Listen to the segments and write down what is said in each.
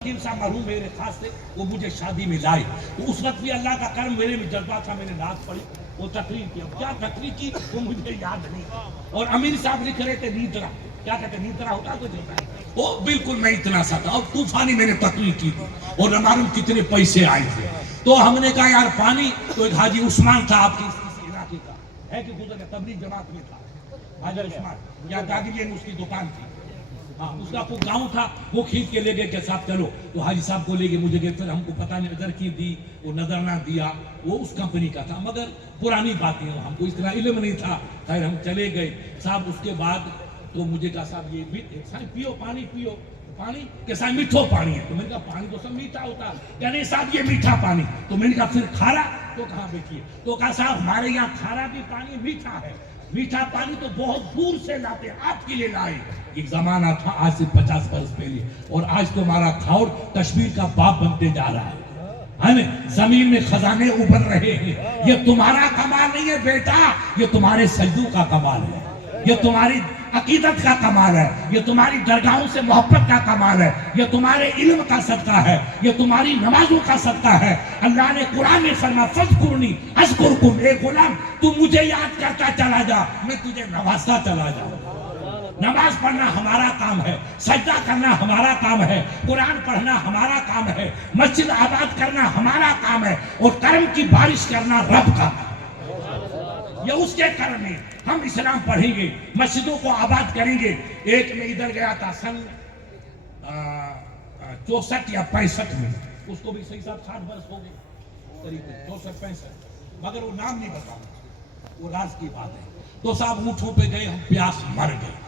صاحب مرحوم میرے خاص تھے، وہ مجھے شادی میں لائے تو اس وقت بھی اللہ کا کرم میرے میں جذبہ تھا، میں نے نعت پڑھی، وہ تقریر کی، اب کیا تقریر کی وہ مجھے یاد نہیں۔ اور امیر صاحب لکھ رہے تھے نیترا، کیا کہتے ہیں نیترا ہوتا تو ہوتا ہے، وہ بالکل میں اتنا سا تھا اور طوفانی میں نے تقریر کی تھی اور ہمارے کتنے پیسے آئے تھے۔ تو ہم نے کہا یار پانی، تو ایک حاجی عثمان تھا آپ کی اس علاقے کا ہے کہ گزر تبلیغ جماعت میں تھا، حاجی عثمان یا دادی میں اس کی دکان تھی، ہاں اس کا کوئی گاؤں تھا، وہ کھینچ کے لے گئے کہ صاحب چلو، تو حاجی صاحب کو لے گئے، مجھے گئے، پھر ہم کو پتہ نہیں نظر کی دی، وہ نظر نہ دیا، وہ اس کمپنی کا تھا، مگر پرانی باتیں ہم کو اتنا علم نہیں تھا، خیر ہم چلے گئے صاحب۔ اس کے بعد تو مجھے کہا صاحب یہ صاحب پیو پانی، پیو پانی کہ صاحب میٹھو پانی ہے، تو میں نے کہا پانی تو سب میٹھا ہوتا ہے، کہ نہیں صاحب یہ میٹھا پانی، تو میں نے کہا پھر کھارا، تو کہاں بیٹھیے، تو کہا صاحب ہمارے یہاں کھارا بھی پانی میٹھا ہے، میٹھا پانی تو بہت دور سے لاتے آپ کے لیے لائے۔ ایک زمانہ تھا آج سے 50 برس پہلے، اور آج تو ہمارا کھاؤر کشمیر کا باپ بنتے جا رہا ہے، زمین میں خزانے ابھر رہے ہیں۔ یہ تمہارا کمال نہیں ہے بیٹا، یہ تمہارے سجدوں کا کمال ہے، یہ تمہاری عقیدت کا کمال ہے، یہ تمہاری درگاہوں سے محبت کا کمال ہے، یہ تمہارے علم کا صدقہ ہے، یہ تمہاری نمازوں کا صدقہ ہے۔ اللہ نے قرآن میں فرمایا فاذکرنی اذکرکم، اے غلام تو مجھے یاد کرتا چلا جا، میں تجھے نوازتا چلا جاؤں۔ نماز پڑھنا ہمارا کام ہے، سجدہ کرنا ہمارا کام ہے، قرآن پڑھنا ہمارا کام ہے، مسجد آباد کرنا ہمارا کام ہے، اور کرم کی بارش کرنا رب کا کام ہے۔ یہ اس کے کرم ہے، ہم اسلام پڑھیں گے، مسجدوں کو آباد کریں گے۔ ایک میں ادھر گیا تھا سن 64 یا 65 میں، اس کو بھی صحیح صاحب 60 برس ہو گئے قریب 64-65، مگر وہ نام نہیں بتاؤں، وہ راز کی بات ہے۔ تو صاحب اونٹوں پہ گئے، ہم پیاس مر گئے،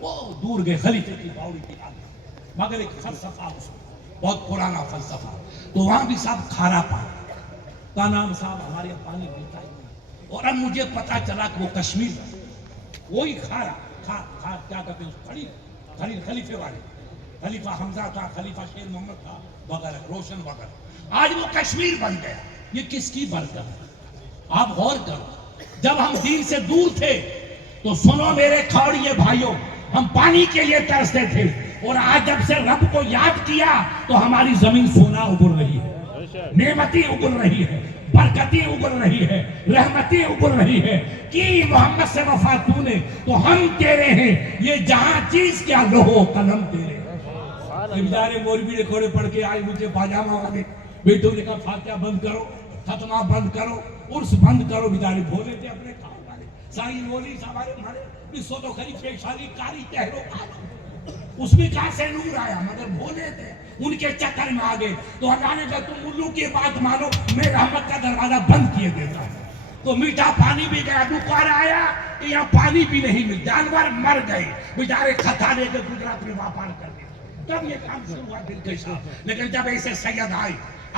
وہ دور گئے خلیفے کی باوڑی کی آگے، مگر ایک فلسفہ اس میں بہت پرانا فلسفہ، تو وہاں بھی صاحب کھارا پانی کا نام صاحب ہمارے یہاں پانی پیتا ہے، اور اب مجھے پتا چلا کہ وہ کشمیر میں وہی کھارا کیا کہتے ہیں اس خلیفے والے، خلیفہ حمزہ تھا، خلیفہ شیر محمد تھا وغیرہ، روشن وغیرہ، آج وہ کشمیر بن گیا۔ یہ کس کی برکت ہے؟ آپ غور کرو، جب ہم دین سے دور تھے تو سنو میرے کھوڑیے بھائیوں، ہم پانی کے لیے ترستے تھے، اور آج جب سے رب کو یاد کیا تو ہماری زمین سونا اگل رہی ہے، نعمتیں اگل رہی ہے، برکتیں اگل رہی ہے، رحمتیں اگل رہی ہے۔ کی محمد سے وفا تو نے تو ہم تیرے ہیں، یہ جہاں چیز کیا لوہو قلم تیرے۔ بیچارے مولوی نے کھوڑے پڑھ کے آئے، مجھے پاجامہ والے بیٹوں نے کہا فاتحہ بند کرو، ختمہ بند کرو، عرس بند کرو، بیچارے بھولے تھے اپنے کام والے، سائی مولی ہمارے سو تو خری پیشاری کاری تہرو کارو، اس میں کہاں سے نور آیا، مگر بھولے تھے، ان کے چکر میں آگئے۔ تو اللہ نے کہا تم الو کی بات مانو، میں رحمت کا دروازہ بند کیے دیتا ہوں۔ تو میٹھا پانی بھی گیا، بخار آیا کہ یہاں پانی بھی نہیں مل، جانور مر گئے، بیچارے کھتا لے کے گجرات میں واپار کر گئے۔ تب یہ کام شروع ہوا دل کے ساتھ، لیکن جب ایسے سید آئے،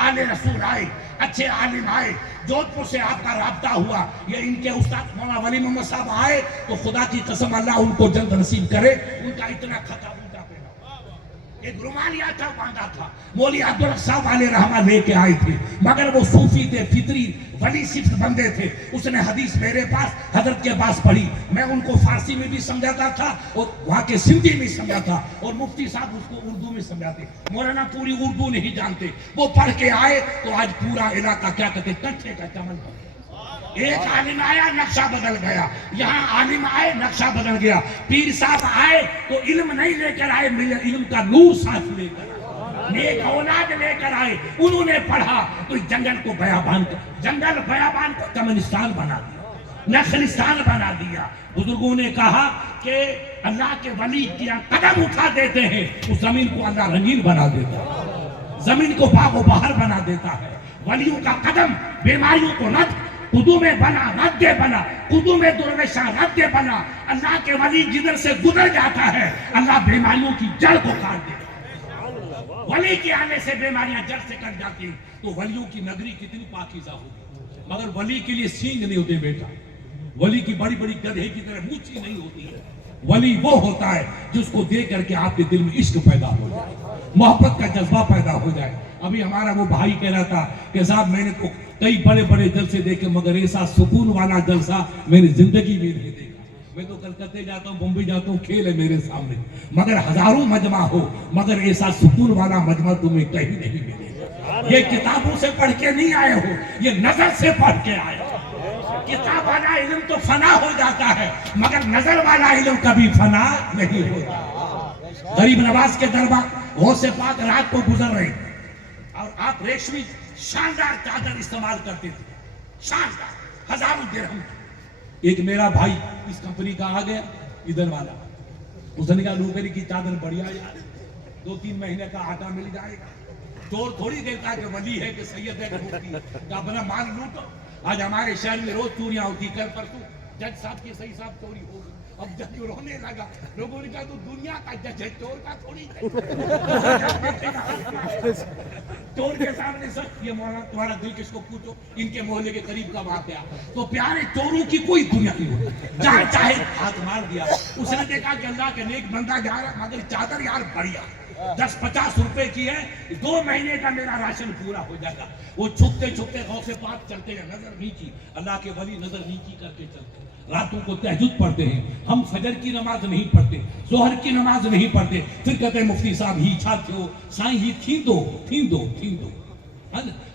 آل رسول آئے، اچھے عالم آئے، جودھ پور سے آپ کا رابطہ ہوا، یہ ان کے استاد مولانا ولی محمد صاحب آئے، تو خدا کی قسم اللہ ان کو جلد نصیب کرے، ان کا اتنا خطا اونٹا پہنا، ایک رومالیا تھا باندھا تھا، مولوی عبدالحق صاحب علیہ رحمہ لے کے آئے تھے، مگر وہ صوفی تھے، فطری ولی صفت بندے تھے۔ اس نے حدیث میرے پاس حضرت کے پاس پڑھی، میں ان کو فارسی میں بھی سمجھاتا تھا اور وہاں کے سندھی میں سمجھا تھا، اور مفتی صاحب اس کو اردو میں سمجھاتے، مولانا پوری اردو نہیں جانتے، وہ پڑھ کے آئے تو آج پورا علاقہ کیا کہتے کٹھے کا چمن بن گیا۔ ایک عالم آیا نقشہ بدل گیا، یہاں عالم آئے نقشہ بدل گیا، پیر صاحب آئے تو علم نہیں لے کر آئے، علم کا نور ساتھ لے کر آئے، نیک اولاد لے کر آئے، انہوں نے پڑھا تو جنگل کو بیابان کو چمنستان بنا دیا، نخلستان بنا دیا۔ بزرگوں نے کہا کہ اللہ کے ولی کیا قدم اٹھا دیتے ہیں، اس زمین کو اللہ رنگین بنا دیتا ہے، زمین کو باغ و بہار بنا دیتا ہے۔ ولیوں کا قدم بیماریوں کو رد، قدوم بنا رد بنا، قدوم درویشہ رد بنا۔ اللہ کے ولی جدھر سے گزر جاتا ہے اللہ بیماریوں کی جڑ کو کاٹ دیتا ہے۔ ولی کے آنے سے بیماریاں جڑ سے کٹ جاتی ہیں، تو ولیوں کی نگری کتنی پاکیزہ ہوگی، مگر ولی کے لیے سینگ نہیں ہوتے بیٹا، ولی کی بڑی بڑی گدھے کی طرح مونچھی نہیں ہوتی ہے۔ ولی وہ ہوتا ہے جس کو دیکھ کر کے آپ کے دل میں عشق پیدا ہو جائے، محبت کا جذبہ پیدا ہو جائے۔ ابھی ہمارا وہ بھائی کہہ رہا تھا کہ صاحب میں نے تو کئی بڑے بڑے جلسے دیکھے، مگر ایسا سکون والا جلسہ میں نے زندگی میں نہیں دیکھا۔ میں تو کلکتے جاتا ہوں، بمبئی جاتا ہوں، کھیل ہے میرے سامنے، مگر ہزاروں مجمع ہو، مگر ایسا سکون والا مجمع تمہیں کہیں نہیں ملے گا۔ یہ کتابوں سے پڑھ کے نہیں آئے ہو، یہ نظر سے پڑھ کے آئے ہو۔ کتاب والا علم تو فنا ہو جاتا ہے، مگر نظر والا علم کبھی فنا نہیں ہوتا۔ غریب نواز کے دربار غوث پاک رات کو گزر رہے اور آپ ریشمی شاندار چادر استعمال کرتے تھے، شاندار، ہزاروں درہم کی۔ ایک میرا بھائی اس کمپنی کا آ گیا، ادھر والا، اس نے کہا لوکری کی چادر بڑھیا یار، 2-3 مہینے کا آٹا مل جائے گا۔ چور تھوڑی دیکھتا کہ ولی ہے کہ سید ہے کہ مفتی ہے، کہ اپنا مال لوٹو۔ آج ہمارے شہر میں روز چوریاں ہوتی، کل پرسوں جج صاحب کی صحیح صاحب چوری ہو گئی۔ اب جج رونے لگا، لوگوں نے کہا تو دنیا کا جج ہے، چور کا تھوڑی ہے۔ چور کے سامنے سب یہ مولانا تمہارا دل کس کو پوچھو، ان کے محلے کے قریب کا واقعہ۔ تو پیارے چوروں کی کوئی دنیا نہیں ہوتی، جہاں چاہے ہاتھ مار دیا۔ اس نے دیکھا کہ اللہ کے نیک بندہ جا رہا، مگر چادر یار بڑھیا 10-50 روپے کی ہے، 2 مہینے کا میرا راشن پورا ہو جائے گا۔ وہ چھپتے چھپتے غوث پاک چلتے ہیں، نظر نیچی، اللہ کے ولی نظر نیچی کر کے چلتے ہیں۔ راتوں کو تہجد پڑھتے ہیں، ہم فجر کی نماز نہیں پڑھتے، ظہر کی نماز نہیں پڑھتے، پھر کہتے ہیں مفتی صاحب ہی چھا تھو سائیں ہی تھین دو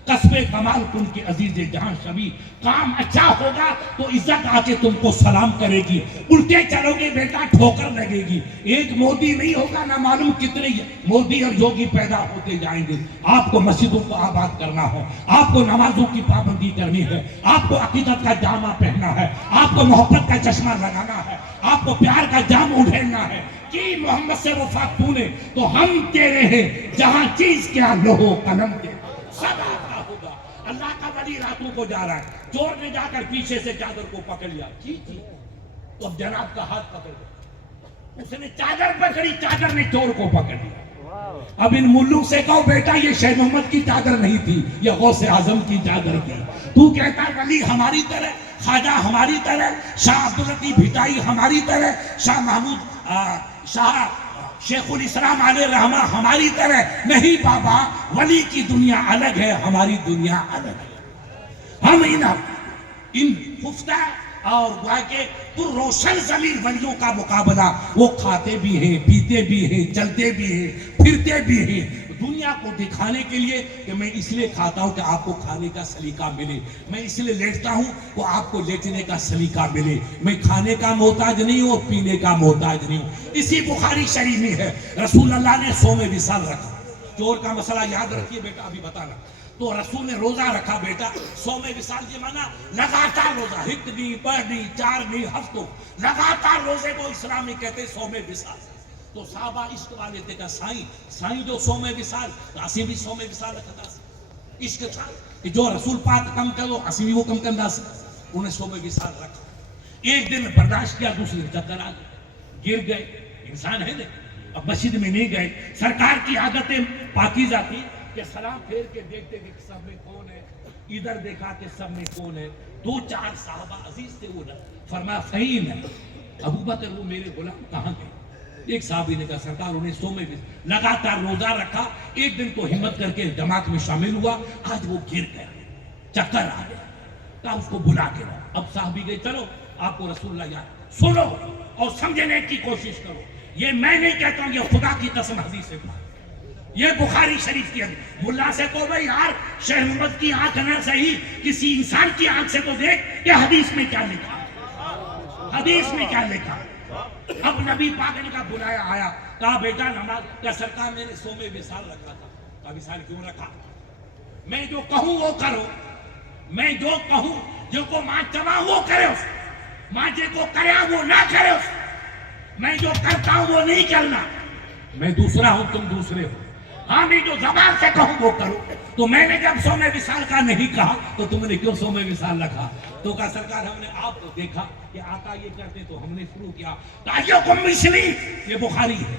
قصب کمال کن کے عزیز جہاں شبی، کام اچھا ہوگا تو عزت آ کے تم کو سلام کرے گی، الٹے چلو گے بیٹا ٹھوکر لگے گی۔ ایک مودی نہیں ہوگا، نہ معلوم کتنے مودی اور یوگی پیدا ہوتے جائیں گے۔ آپ کو مسجدوں کو آباد کرنا ہے، آپ کو نمازوں کی پابندی کرنی ہے، آپ کو عقیدت کا جامہ پہننا ہے، آپ کو محبت کا چشمہ لگانا ہے، آپ کو پیار کا جام اڑھیلنا ہے کہ محمد سے وفا تو نے تو ہم تیرے ہیں، جہاں چیز کیا لوہو قلم کے سب آتا ہوگا۔ اللہ کا ولی راتوں کو جا رہا ہے، چور نے جا کر پیچھے سے چادر کو پکڑ لیا، تو اب جناب کا ہاتھ پکڑ لیا، اس نے چادر پکڑی، چادر نے چور کو پکڑ لیا۔ اب ان ملوں سے کہو بیٹا یہ شیخ محمد کی چادر نہیں تھی، یہ غوث اعظم کی چادر تھی۔ تو کہتا ولی ہماری طرح، خواجہ ہماری طرح، شاہ عبداللطیف بھٹائی ہماری طرح، شاہ محمود شاہ شیخ الاسلام علیہ رحمہ ہماری طرح نہیں بابا، ولی کی دنیا الگ ہے، ہماری دنیا الگ ہے۔ ہم ان خفتہ اور گویا کہ پر روشن ضمیر ولیوں کا مقابلہ، وہ کھاتے بھی ہیں، پیتے بھی ہیں، چلتے بھی ہیں، پھرتے بھی ہیں، دنیا کو دکھانے کے لیے کہ میں اس لیے کھاتا ہوں کہ آپ کو کھانے کا سلیقہ ملے، میں اس لیے لیٹتا ہوں کہ آپ کو لیٹنے کا سلیقہ ملے، میں کھانے کا محتاج نہیں ہوں، پینے کا محتاج نہیں ہوں۔ اسی بخاری شریف میں ہے رسول اللہ نے صوم وصال رکھا۔ چور کا مسئلہ یاد رکھیے بیٹا، ابھی بتانا۔ تو رسول نے روزہ رکھا بیٹا، صوم وصال کے معنی لگاتار روزہ، 1 نہیں 2 نہیں 4 نہیں ہفتوں، لگاتار روزے کو اسلام میں کہتے صوم وصال۔ تو صحابہ عشق والے تھے کہ سائیں جو صوم وصال، اسی بھی صوم وصال رکھتا سی، عشق تھا کہ جو رسول پاک کم کرو اسی بھی وہ کم کرنا سی، انہیں صوم وصال رکھا۔ ایک دن برداشت کیا، دوسرے چکر آ گئے، گر گئے، انسان ہے نا۔ اب مسجد میں نہیں گئے، سرکار کی عادتیں پاکیزہ تھی کہ سلام پھیر کے دیکھتے کہ سب میں کون ہے، ادھر دیکھا کہ سب میں کون ہے۔ 2-4 صحابہ عزیز تھے، وہ فرمایا فہیم ہے ابو بکر، وہ میرے غلام کہاں گئے؟ ایک صحابی نے کہا سرکار انہیں صوم لگاتار روزہ رکھا، ایک دن تو ہمت کر کے جماعت میں شامل ہوا، آج وہ گر گیا، چکر آ گیا، کہا اس کو بلا کے رہو۔ اب صحابی گئے، چلو آپ کو رسول اللہ یاد، سنو اور سمجھنے کی کوشش کرو، یہ میں نہیں کہتا ہوں، یہ خدا کی قسم حدیث سے بات، یہ بخاری شریف کی حدیث۔ ملا سے کہو بھائی یار شیخ محمد کی آنکھ نہ صحیح، کسی انسان کی آنکھ سے تو دیکھ کہ حدیث میں کیا لکھا، حدیث میں کیا لکھا۔ اب نبی پاک نے کہا بلایا، آیا، کہا بیٹا نماز کا سرکار میں نے صوم وصال رکھا تھا۔ کہا وصال کیوں رکھا؟ میں جو کہوں وہ کرو، میں جو کہوں، جو کو ماں چوا وہ کرے، اس ماں جے کو کریا وہ نہ کرے، اس میں جو کرتا ہوں وہ نہیں کرنا، میں دوسرا ہوں تم دوسرے ہو۔ ہاں میں جو زبان سے کہوں وہ کرو۔ تو میں نے جب صوم وصال کا نہیں کہا تو تم نے کیوں صوم وصال رکھا؟ تو کہا سرکار ہم نے آپ کو دیکھا کہ آقا یہ کرتے تو ہم نے شروع کیا۔ ایکم مثلی، یہ بخاری ہے،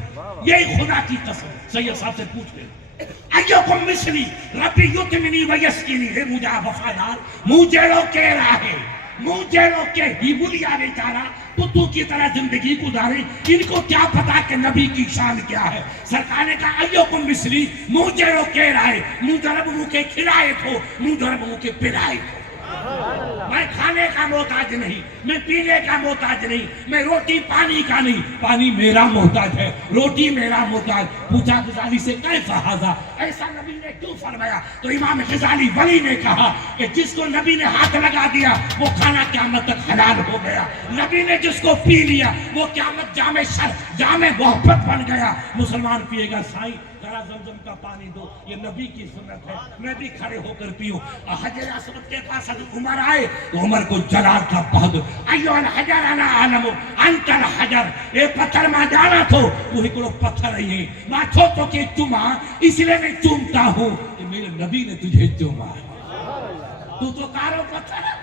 یہی خدا کی قسم، سید صاحب سے پوچھ لیں، ایکم مثلی ربی یتمنی ویسکنی، ہے مجھے وفادار، مجھے لو کہہ رہا ہے، مجھے لو کہ ہی بلیا بیچارہ کتوں کی طرح زندگی گزارے، ان کو کیا پتا کہ نبی کی شان کیا ہے۔ سرکار نے کہا ایکم مثلی، مجھے لو کہہ رہا ہے، منہ جرب منہ کے کھلائے تھو، منہ جرب منہ کے پلائے تھو۔ میں کھانے کا محتاج نہیں، میں پینے کا محتاج نہیں، میں روٹی پانی کا نہیں، پانی میرا محتاج ہے، روٹی میرا محتاج۔ پوچھا غزالی سے کیف ھذا، ایسا نبی نے کیوں فرمایا؟ تو امام غزالی ولی نے کہا کہ جس کو نبی نے ہاتھ لگا دیا وہ کھانا قیامت تک حلال ہو گیا، نبی نے جس کو پی لیا وہ قیامت جام محبت بن گیا۔ مسلمان پیے گا سائیں ذرا زمزم کا پانی دو، یہ نبی کی سنت ہے، میں بھی کھڑے ہو کر پیوں۔ حجر اسود کے پاس حضرت عمر آئے تو عمر کو جلال تھا بہادر، ایھا الحجر انا اعلم انت الحجر، اے پتھر ماں جانا تھو تو ہکڑو پتھر ہے، ماں چھو تو کے چوما اس لیے میں چومتا ہوں کہ میرے نبی نے تجھے چوما۔ تو کارو پتھر ہے،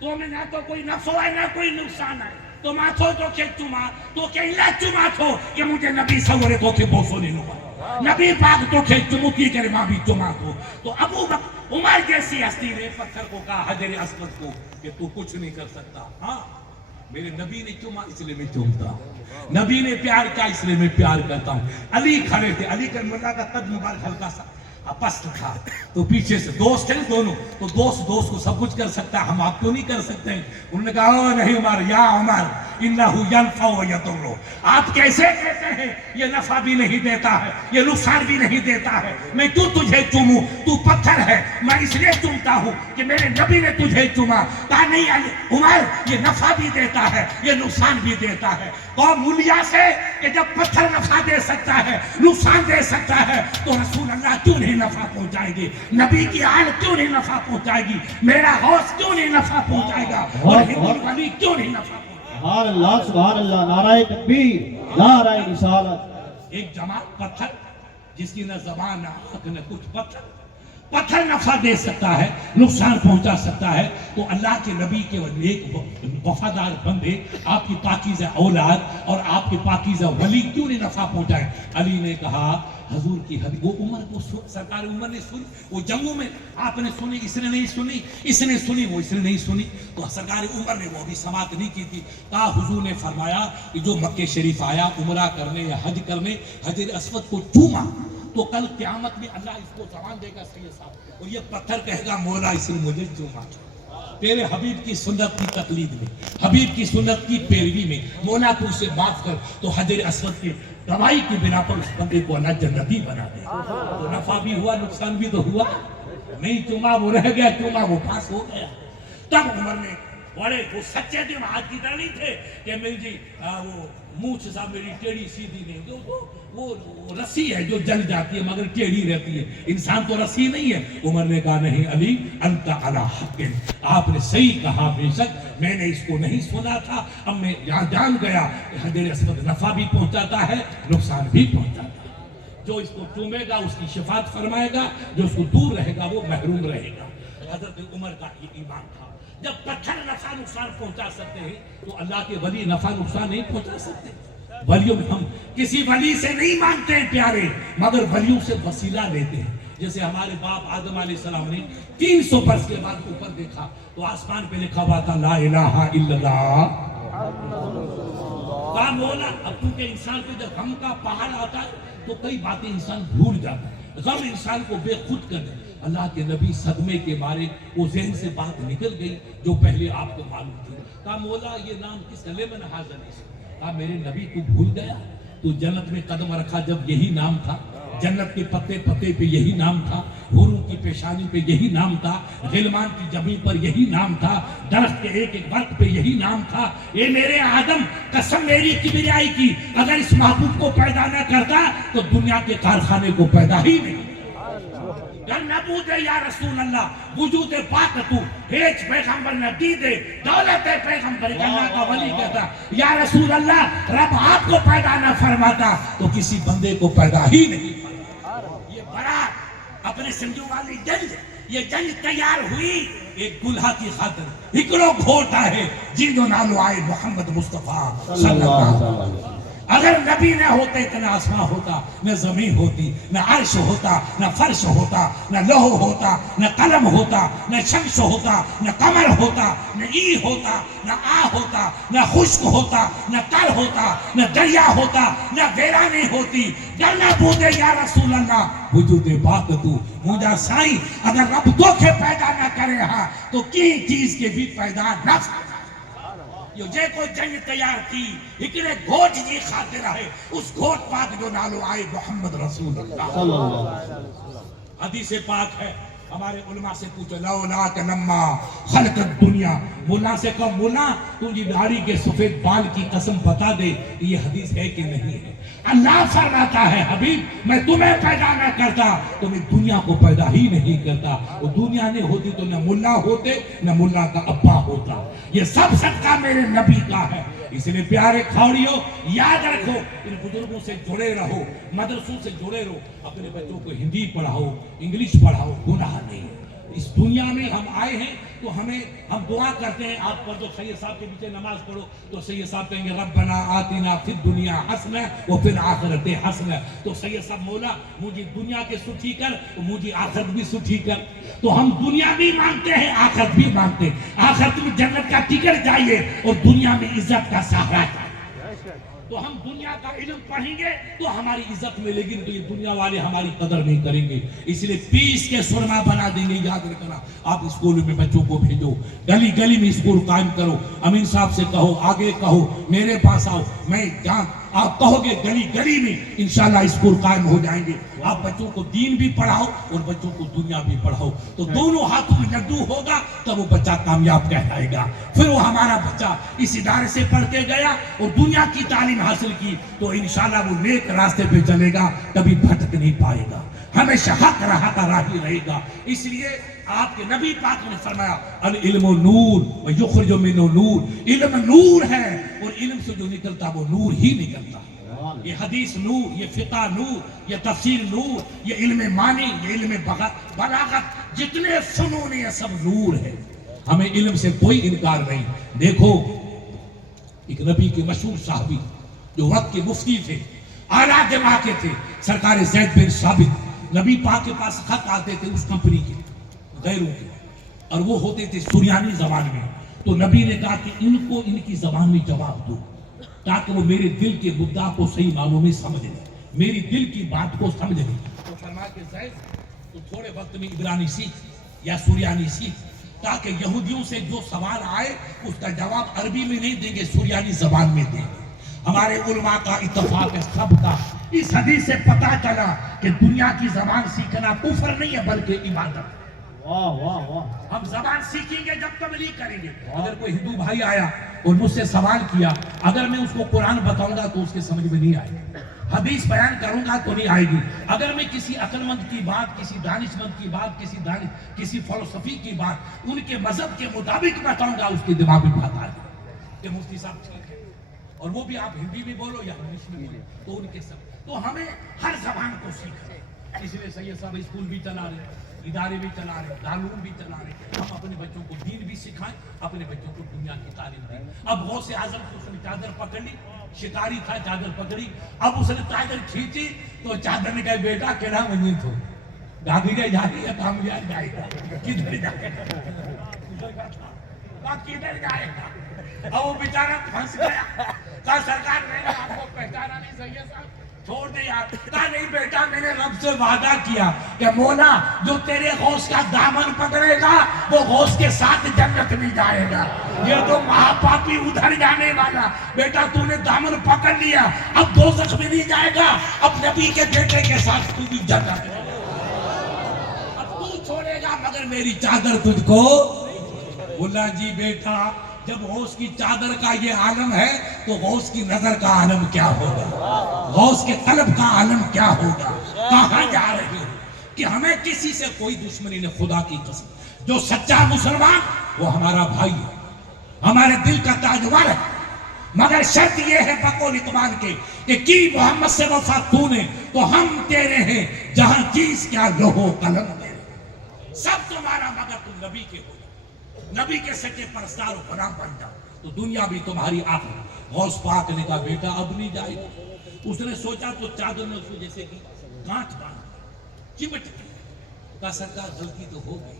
تو میں نہ تو کوئی نفع ہے نہ کوئی نقصان ہے، تو ماں چھو تو کے چوما، تو کے اللہ چوما تھو کہ مجھے نبی سورے تو کے بوسو نہیں لگا، نبی پاک تو کے چمکی کرے ماں بھی چما تھو۔ تو ابو بکر عمر جیسی ہستی نے پتھر کو کہا حجر اسود کو کہ تو کچھ نہیں کر سکتا، ہاں میرے نبی نے چوما اس لیے میں چومتا ہوں، نبی نے پیار کیا اس لیے میں پیار کرتا ہوں۔ علی کھڑے تھے، علی کا ملا کا قد مبارک ہلکا سا پست تھا، تو پیچھے سے دوست ہیں دونوں، تو دوست کو سب کچھ کر سکتا ہے، ہم آپ کیوں نہیں کر سکتے ہیں؟ انہوں نے کہا او نہیں عمر، یا عمر انہ ینفع و یضر، آپ کیسے کہتے ہیں یہ نفع بھی نہیں دیتا ہے یہ نقصان بھی نہیں دیتا ہے، میں کیوں تجھے چوموں؟ تو پتھر ہے، میں اس لیے چومتا ہوں کہ میرے نبی نے تجھے چوما۔ کہا نہیں علی عمر، یہ نفع بھی دیتا ہے یہ نقصان بھی دیتا ہے۔ قوم مولیا سے کہ جب پتھر نفع دے سکتا ہے نقصان دے سکتا ہے تو رسول اللہ کیوں نہیں نفع پہنچائے گی؟ نبی کی آل کیوں نہیں نفع پہنچائے گی؟ میرا غوث کیوں نہیں نفع پہنچائے گا؟ اور ہندو ولی کیوں نہیں نفع پہنچائے گا؟ سبحان اللہ سبحان اللہ، نعرہ تکبیر، نعرہ رسالت۔ ایک جماعت پتھر جس کی نہ زبان نہ آنکھ نہ کچھ، پتھر نفع دے سکتا ہے نقصان پہنچا سکتا ہے، تو اللہ کے نبی کے نیک وفادار بندے، آپ کی پاکیزہ اولاد اور آپ کے پاکیزہ ولی کیوں نہیں نفع پہنچائے؟ علی نے کہا حضور کی حدیث، وہ عمر کو سرکار عمر نے سنی، وہ جنگوں میں آپ نے سنی، اس نے نہیں سنی، اس نے سنی وہ اس نے نہیں سنی، تو سرکار عمر نے وہ بھی سماعت نہیں کی تھی۔ کہا حضور نے فرمایا کہ جو مکہ شریف آیا عمرہ کرنے یا حج کرنے حجر اسود کو چوما تو کل قیامت میں اللہ اس کو زبان دے گا سید صاحب، اور یہ پتھر کہے گا مولا اس نے مجھے چوما، تیرے حبیب کی سنت کی تقلید میں، حبیب کی سنت کی پیروی میں، مولا تو اسے معاف کر۔ تو حجر اسود کی گواہی کی بنا پر اس بندے کو اللہ جنتی بنا دے۔ تو نفع بھی ہوا نقصان بھی تو ہوا، نہیں چوما وہ رہ گیا، چوما وہ پاس ہو گیا۔ تب عمر نے بڑے وہ سچے تھے، آج کی طرح نہیں تھے کہ میری جی وہ مونچھ صاحب میری ٹیڑھی سیدھی نہیں، وہ رسی ہے جو جل جاتی ہے مگر ٹیڑھی رہتی ہے، انسان تو رسی نہیں ہے۔ عمر نے کہا نہیں علی انت علی حق، آپ نے صحیح کہا، بے شک میں نے اس کو نہیں سنا تھا، اب میں جان گیا کہ حجر اسود نفع بھی پہنچاتا ہے نقصان بھی پہنچاتا ہے، جو اس کو چومے گا اس کی شفاعت فرمائے گا، جو اس کو دور رہے گا وہ محروم رہے گا۔ حضرت عمر کا یہ ایمان تھا، جب پتھر نفع نقصان پہنچا سکتے ہیں تو اللہ کے ولی نفع نقصان نہیں پہنچا سکتے۔ ولیوں میں ہم کسی ولی سے نہیں مانگتے ہیں پیارے، مگر ولیوں سے وسیلہ لیتے ہیں۔ جیسے ہمارے باپ آدم علیہ السلام نے 300 برس کے بعد اوپر دیکھا تو آسمان پہ لکھا ہوا تھا لا الہ الا اللہ، کہا مولا اب کیونکہ انسان پہ جب غم کا پہاڑ آتا ہے تو کئی باتیں انسان بھول جاتا ہے، غم انسان کو بے خود کر دے۔ اللہ کے نبی صدمے کے مارے وہ ذہن سے بات نکل گئی جو پہلے آپ کو معلوم تھی۔ کہا مولا یہ نام کس گلے میں حاضر ہے؟ کہا میرے نبی تو بھول گیا، تو جنت میں قدم رکھا جب یہی نام تھا، جنت کے پتے پتے پہ یہی نام تھا، حوروں کی پیشانی پہ یہی نام تھا، غلمان کی جبین پر یہی نام تھا، درخت کے ایک ایک ورق پہ یہی نام تھا۔ اے میرے آدم قسم میری کبریائی کی، اگر اس محبوب کو پیدا نہ کرتا تو دنیا کے کارخانے کو پیدا ہی نہیں۔ نبود یا رسول اللہ وجود پاک تو ہیچ پیغمبر نہ دیدے دولت پیغمبر اللہ کا ولی کہتا یا رسول اللہ رب آپ کو پیدا نہ فرماتا تو کسی بندے کو پیدا ہی نہیں فرماتا۔ یہ برات اپنے سندھو والی جنگ، یہ جنگ تیار ہوئی ایک دلہا کی خاطر، ہکڑو گھوٹا ہے جن جو نالو آئے محمد مصطفیٰ صلی اللہ علیہ وسلم۔ اگر نبی نہ ہوتے تو نہ آسمان ہوتا، نہ زمین ہوتی، نہ عرش ہوتا، نہ فرش ہوتا، نہ لوح ہوتا، نہ قلم ہوتا، نہ شمس ہوتا، نہ قمر ہوتا، نہ ای ہوتا، نہ آ ہوتا، نہ خشک ہوتا، نہ تر ہوتا، نہ دریا ہوتا، نہ ویرانی ہوتی۔ گرنا بودے یا رسول اللہ وجود پاک تو مجھا سائی اگر رب دھوکے پیدا نہ کرے ہاں تو کی چیز کے بھی پیدا نہ یہ جے کوئی جنگ تیار کی ہکڑے گھوٹ جی خاطر رہے اس گھوٹ پاک جو نالو آئے محمد رسول اللہ صلی اللہ علیہ وسلم. حدیث پاک ہے. ہمارے علماء سے پوچھو لولا کہ لما خلق الدنیا مولا سے کہو مولا تجھے داڑھی کے سفید بال کی قسم بتا دے یہ حدیث ہے کہ نہیں ہے. اللہ فرماتا ہے حبیب میں تمہیں پیدا نہ کرتا تو میں دنیا کو پیدا ہی نہیں کرتا. وہ دنیا نہیں ہوتی تو نہ مولا ہوتے نہ مولا کا ابا ہوتا. یہ سب صدقہ میرے نبی کا ہے. اس لیے پیارے کھوڑیوں یاد رکھو ان بزرگوں سے جڑے رہو مدرسوں سے جڑے رہو اپنے بچوں کو ہندی پڑھاؤ انگلش پڑھاؤ گناہ نہیں. اس دنیا میں ہم آئے ہیں تو ہم دعا کرتے ہیں. آپ پر جو سید صاحب کے پیچھے نماز پڑھو تو سید صاحب کہیں گے ربنا آتنا فی الدنیا حسنہ وفی الآخرۃ حسنہ. تو سید صاحب مولا مجھے دنیا کے سٹھی کر مجھے آخرت بھی سٹھی کر. تو ہم دنیا بھی مانگتے ہیں آخرت بھی مانگتے ہیں. آخرت میں جنت کا ٹکٹ چاہیے اور دنیا میں عزت کا سہارا چاہیے. تو ہم دنیا کا علم پڑھیں گے تو ہماری عزت ملے گی تو یہ دنیا والے ہماری قدر نہیں کریں گے. اس لیے پیس کے سرما بنا دیں گے. یاد رکھنا آپ اسکول میں بچوں کو بھیجو گلی گلی میں اسکول قائم کرو. امین صاحب سے کہو آگے کہو میرے پاس آؤ میں جہاں آپ کہو گے گلی گلی میں انشاءاللہ اسکول قائم ہو جائیں گے. آپ بچوں کو دین بھی پڑھاؤ اور بچوں کو دنیا بھی پڑھاؤ تو دونوں ہاتھوں میں لڈو ہوگا تب وہ بچہ کامیاب کہلائے گا. پھر وہ ہمارا بچہ اس ادارے سے پڑھ کے گیا اور دنیا کی تعلیم حاصل کی تو انشاءاللہ وہ نیک راستے پہ چلے گا کبھی بھٹک نہیں پائے گا ہمیشہ حق راہ کا راہی رہے گا. اس لیے آپ کے نبی پاک نے فرمایا العلم نور ویخرج منہ نور. علم نور ہے اور علم سے جو نکلتا وہ نور ہی نکلتا. یہ حدیث نور یہ فقہ نور یہ تفسیر نور یہ علم معنی یہ علم بلاغت جتنے فنون یہ سب نور ہے. ہمیں علم سے کوئی انکار نہیں. دیکھو ایک نبی کے مشہور صحابی جو وقت کے مفتی تھے اعلیٰ دماغ کے تھے سرکار زید بن ثابت. نبی پاک کے پاس خط آتے تھے اس کمپنی کے غیروں کے اور وہ ہوتے تھے سریانی زبان میں. تو نبی نے کہا کہ ان کو ان کی زبان میں جواب دو تاکہ وہ میرے دل کے مدعا کو صحیح معنوں میں سمجھ لیں میری دل کی بات کو سمجھ لیں. تو فرمایا کہ زید تو تھوڑے وقت میں عبرانی سیکھ یا سریانی سیکھ تاکہ یہودیوں سے جو سوال آئے اس کا جواب عربی میں نہیں دیں گے سریانی زبان میں دیں گے. ہمارے علماء کا اتفاق ہے سب کا. اس حدیث سے پتا چلا کہ دنیا کی زبان سیکھنا کفر نہیں ہے بلکہ عبادت. واہ واہ واہ. ہم زبان سیکھیں گے جب تبلیغ کریں گے. اگر کوئی ہندو بھائی آیا اور مجھ سے سوال کیا اگر میں اس کو قرآن بتاؤں گا تو اس کے سمجھ میں نہیں آئے گی. حدیث بیان کروں گا تو نہیں آئے گی. اگر میں کسی عقل مند کی بات کسی دانش مند کی بات کسی فلسفی کی بات ان کے مذہب کے مطابق بتاؤں گا اس کے دماغ میں بات آ گئی کہ مفتی صاحب ٹھیک ہے اور وہ بھی آپ ہندی میں بولو یا انگلش میں بولو تو ان کے سب. تو ہمیں ہر زبان کو سیکھنا ہے. اس لیے سید صاحب اسکول بھی چلا رہے ادارے بھی چلا رہے دارالعلوم بھی چلا رہے. ہم اپنے بچوں کو دین بھی سکھائیں اپنے بچوں کو دنیا کی تعلیم دیں. اب غوث اعظم کو اس نے چادر پکڑ لی شکاری تھا چادر پکڑی. اب اس نے چادر کھینچی تو چادر نے کہا بیٹا کہنا منی تو دادی گئے جا رہی ہے کامیاب جائے گا کدھر جائے گا کدھر جائے گا. اب وہ بیچارہ پھنس گیا. کہا سرکار میں نے آپ کو پہچانا نہیں سید صاحب چھوڑ دے یار. کہا نہیں بیٹا میں نے رب سے وعدہ کیا کہ مولا جو تیرے غوث کا دامن پکڑے گا وہ غوث کے ساتھ جنت میں جائے گا. یہ تو مہاپاپی ادھر جانے والا. بیٹا تو نے دامن پکڑ لیا اب دوزخ میں نہیں جائے گا اب نبی کے بیٹے کے ساتھ تو بھی جنت میں. اب تو چھوڑے گا مگر میری چادر تجھ کو. بولا جی بیٹا جب غوث کی چادر کا یہ عالم ہے تو غوث کی نظر کا عالم کیا ہوگا غوث کے قلب کا عالم کیا ہوگا. کہاں جا رہے ہو کہ ہمیں کسی سے کوئی دشمنی نہیں. خدا کی قسم جو سچا مسلمان وہ ہمارا بھائی ہے ہمارے دل کا تاجور ہے. مگر شرط یہ ہے بقول اقبال کے کہ کی محمد سے وفا تو نے تو ہم تیرے ہیں جہاں چیز کیا لوہو قلم میرے. سب تمہارا مگر تم نبی کے ہو نبی کے سچے پرستار و غلام بن جاؤ تو دنیا بھی تمہاری آخرت. غوث پاک نے کہا بیٹا اب نہیں جائے گا. اس نے سوچا تو چادر میں اس کو جیسے کہ گانٹھ باندھ چمٹ گئی. کہا سرکار غلطی تو ہو گئی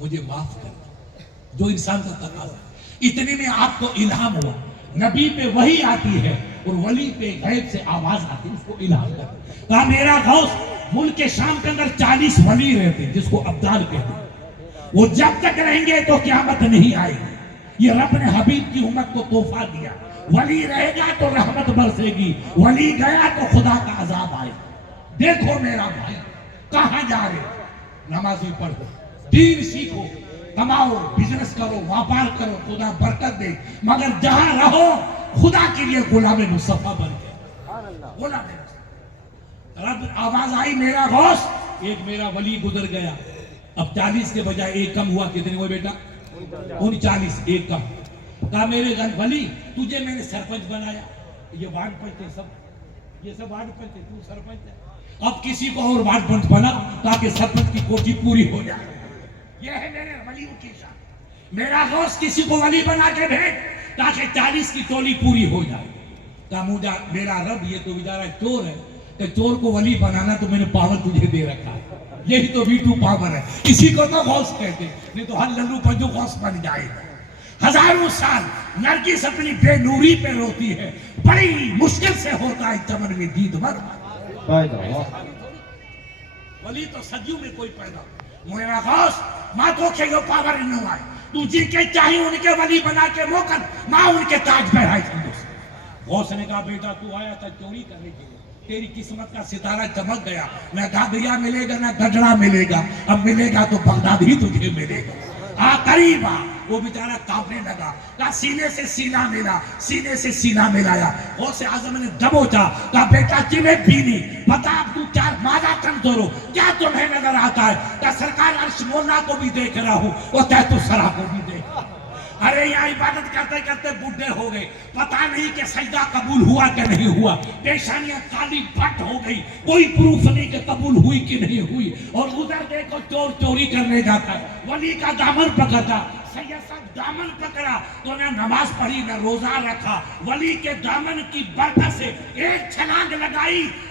مجھے معاف کر دو. جو انسان کا تقاضا اتنے میں آپ کو الہام ہوا نبی پہ وحی آتی ہے اور ولی پہ غیب سے آواز آتی اس کو الہام کرتے. کہا میرا غوث ملک کے شام کے اندر 40 ولی رہتے جس کو ابدال کہتے ہیں. وہ جب تک رہیں گے تو قیامت نہیں آئے گی. یہ رب نے حبیب کی امت کو تحفہ دیا. ولی رہے گا تو رحمت برسے گی, ولی گیا تو خدا کا عذاب آئے گا. دیکھو میرا بھائی کہاں جا رہے, نمازی پڑھو, دین سیکھو, کماؤ, بزنس کرو, واپار کرو, خدا برکت دے, مگر جہاں رہو خدا کے لیے غلام مصطفیٰ بن گئے. غلام رب آواز آئی میرا غوث, ایک میرا ولی گزر گیا. اب 40 کے بجائے ایک کم ہوا. کتنے ہوئے بیٹا؟ 39. ایک کم. کہا میرے ولی تجھے میں نے سرپنچ بنایا. یہ وارڈ پنچ ہے سب, یہ سب وارڈ پنچ ہے, تو سرپنچ ہے. اب کسی کو اور وارڈ پنچ بنا تاکہ سرپنچ کی کوٹی پوری ہو جائے. یہ ہے میرے ولیوں کی شان. میرا غوث کسی کو ولی بنا کے بھیج تاکہ 40 کی ٹولی پوری ہو جائے. کہا میرا رب یہ تو بیچارہ چور ہے, کہ چور کو ولی بنانا تو میں نے پاور تجھے دے رکھا ہے. یہی تو V2 پاور ہے, اسی کو تو غوث کہتے, نہیں تو ہر للو پنجو غوث بن جائے گا. ہزاروں سال نرگس اپنی بے نوری پہ روتی ہے, بڑی مشکل سے ہوتا ہے چمن میں دید بھر. ولی تو صدیوں میں کوئی پیدا. میرا غوث ماں تو کہ یہ پاور نہ آئے, تو جن کے چاہی ان کے ولی بنا کے موقع ماں ان کے تاج پہنائے. غوث نے کہا بیٹا تو آیا تھا چوری کرنے کے لیے, تیری قسمت کا ستارہ چمک گیا. نہ گادریا ملے گا نہ گجڑا ملے گا, اب ملے گا تو بغداد ہی تجھے ملے گا. قریب آ. وہ بیچارہ کانپنے لگا. کہا سینے سے سینہ ملا, سینے سے سینہ ملایا. غوث اعظم نے دبوچا. کہا بیٹا چلے بینی بتا اب تو کیا مادا کمزور ہو, کیا تمہیں نظر آتا ہے؟ کہا سرکار عرش مولا کو بھی دیکھ رہا ہوں اور تحت الثری کو بھی دیکھ. ارے یہاں عبادت کرتے کرتے بڈھے ہو گئے, پتہ نہیں کہ سجدہ قبول ہوا کہ نہیں ہوا. پیشانیاں کالی بھٹ ہو گئی, کوئی پروف نہیں کہ قبول ہوئی کہ نہیں ہوئی. اور ادھر دیکھو چور چوری کرنے جاتا ہے, ولی کا دامن پکڑتا. سید صاحب دامن پکڑا تو نہ نماز پڑھی نہ روزہ رکھا. ولی کے دامن کی برکت سے ایک چھلانگ لگائی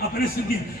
اپنے سندھی